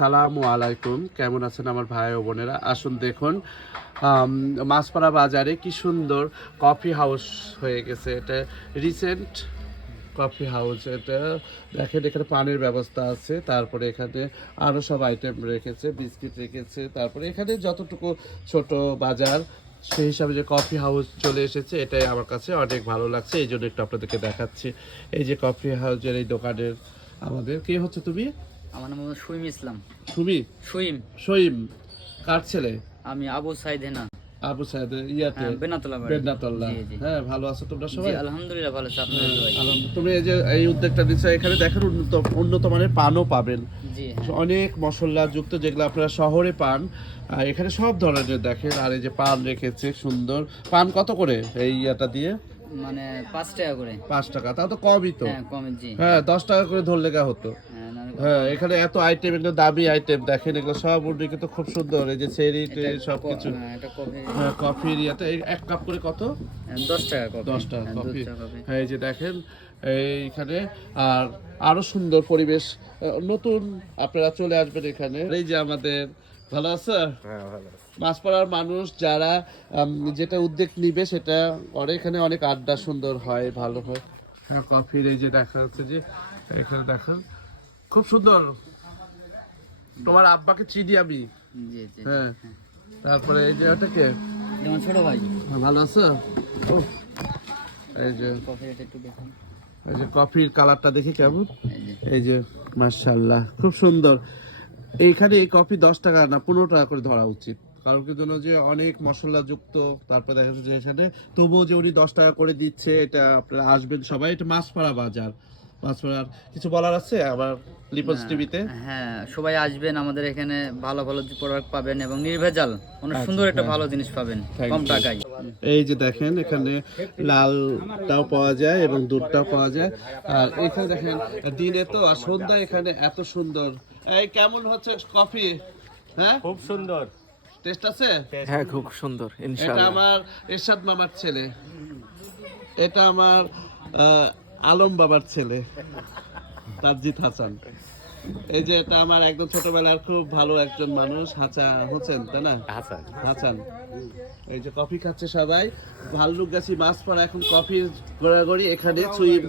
আসসালামু আলাইকুম। কেমন আছেন আমার ভাই ও বোনেরা? আসুন দেখুন মাছপাড়া বাজারে কি সুন্দর কফি হাউস হয়ে গেছে। এটা রিসেন্ট কফি হাউস এটা দেখেন এখানে পানির ব্যবস্থা আছে, তারপরে এখানে আরও সব আইটেম রেখেছে, বিস্কিট রেখেছে, তারপরে এখানে যতটুকু ছোট বাজার, সেই হিসাবে যে কফি হাউস চলে এসেছে, এটাই আমার কাছে অনেক ভালো লাগছে। এই জন্য একটু আপনাদেরকে দেখাচ্ছি। এই যে কফি হাউসের এই দোকানের আমাদের, কে হচ্ছে তুমি? আমার নাম সুইম ইসলাম। সুমি? সুইম। সইম কার ছেলে? আমি আবু সাইদ হেনা। আবু ইয়াতে? হ্যাঁ, বেনাতলা জি। হ্যাঁ ভালো আছো তোমরা সবাই? আলহামদুলিল্লাহ ভালো আছে। আপনাদের আলহামদুলিল্লাহ। তুমি এই যে এই উদ্যোগটা নিচ্ছ এখানে দেখেন উন্নত উন্নত মানের পানও পাবেন। জি হ্যাঁ। অনেক মশলা যুক্ত যেগুলো আপনারা শহরে পান এখানে সব ধরনের দেখেন। আর এই যে পান রেখেছে সুন্দর। পান কত করে এই ইয়াটা দিয়ে? মানে পাঁচ টাকা করে। পাঁচ টাকা তাও তো কমই তো। হ্যাঁ কমে জি। হ্যাঁ দশ টাকা করে ধরলে গা হতো। হ্যাঁ, হ্যাঁ এখানে এত আইটেম এগুলো দামি আইটেম দেখেন এগুলো সব তো খুব সুন্দর এই যে চেরি সব কিছু। হ্যাঁ, কফি হ্যাঁ, ইয়াতে এক কাপ করে কত? হ্যাঁ, দশ টাকা কফি দশ টাকা হ্যাঁ, কফি হ্যাঁ এই যে দেখেন এইখানে আর আরও সুন্দর পরিবেশ। নতুন আপনারা চলে আসবেন এখানে। এই যে আমাদের ভালো আছে। মাছপাড়ার মানুষ যারা যেটা উদ্যোগ নিবে সেটা করে। এখানে অনেক আড্ডা সুন্দর হয় ভালো হয়। হ্যাঁ কফির এই যে দেখা যাচ্ছে যে এখানে দেখেন খুব সুন্দর। তোমার আব্বাকে চিনি আমি। জি জি। হ্যাঁ তারপরে এই যে ওটা কে? ছোট ভাই। হ্যাঁ, ভালো আছো? ও, এই যে একটু দেখুন। এই যে কফির কালারটা দেখি কেমন? এই যে। এই যে মার্শাল্লাহ খুব সুন্দর। এইখানে এই কফি দশ টাকা না পনেরো টাকা করে ধরা উচিত। কারণ কি জন্য যে অনেক মশলা যুক্ত তারপরে দেখা যাচ্ছে যে এখানে তবুও যে উনি দশ টাকা করে দিচ্ছে এটা আপনারা আসবেন সবাই। এটা মাছপাড়া বাজার। মাছপাড়ার কিছু বলার আছে আবার লিপস টিভিতে হ্যাঁ সবাই আসবেন আমাদের এখানে ভালো ভালো প্রোডাক্ট পাবেন এবং নির্ভেজাল অনেক আচ্ছা, সুন্দর একটা হ্যাঁ। ভালো জিনিস পাবেন কম টাকায়। এই যে দেখেন এখানে লালটাও পাওয়া যায় এবং দুধটাও পাওয়া যায়। আর এখানে দেখেন দিনে তো আর সন্ধ্যা এখানে এত সুন্দর। এই কেমন হচ্ছে কফি হ্যাঁ? খুব সুন্দর। টেস্ট আছে? হ্যাঁ খুব সুন্দর এটা আমার এরশাদ মামার ছেলে। এটা আমার আহ, আলম বাবার ছেলে তাজজিৎ হাসান। এই যে এটা আমার একদম ছোটবেলার খুব ভালো একজন মানুষ হাচা হোসেন তাই না? হাসান। হাসান। এই যে কফি খাচ্ছে সবাই। ভাল্লুক গাছি মাছ পড়া এখন কফির গড়াগড়ি এখানে সুইম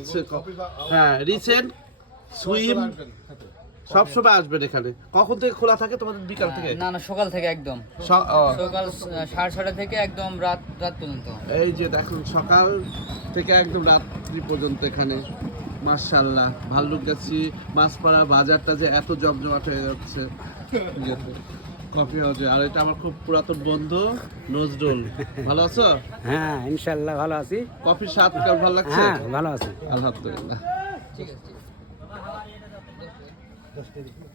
হ্যাঁ রিসেন্ট সুইম সবসময় আসবেন এখানে। কখন থেকে খোলা থাকে তোমাদের বিকাল থেকে? না না সকাল থেকে একদম। সকাল সাড়ে ছটা থেকে একদম রাত রাত পর্যন্ত। এই যে দেখুন সকাল থেকে একদম রাত্রি পর্যন্ত এখানে। মার্শাল্লাহ ভাল্লুক গাছি মাছপাড়া বাজারটা যে এত জমজমাট হয়ে যাচ্ছে। কফি হাউসে। আর এটা আমার খুব পুরাতন বন্ধু নজরুল। ভালো আছো? হ্যাঁ ইনশাল্লাহ ভালো আছি। কফির স্বাদ ভালো লাগছে? হ্যাঁ ভালো আছি। আলহামদুলিল্লাহ। ঠিক আছে। That's gonna.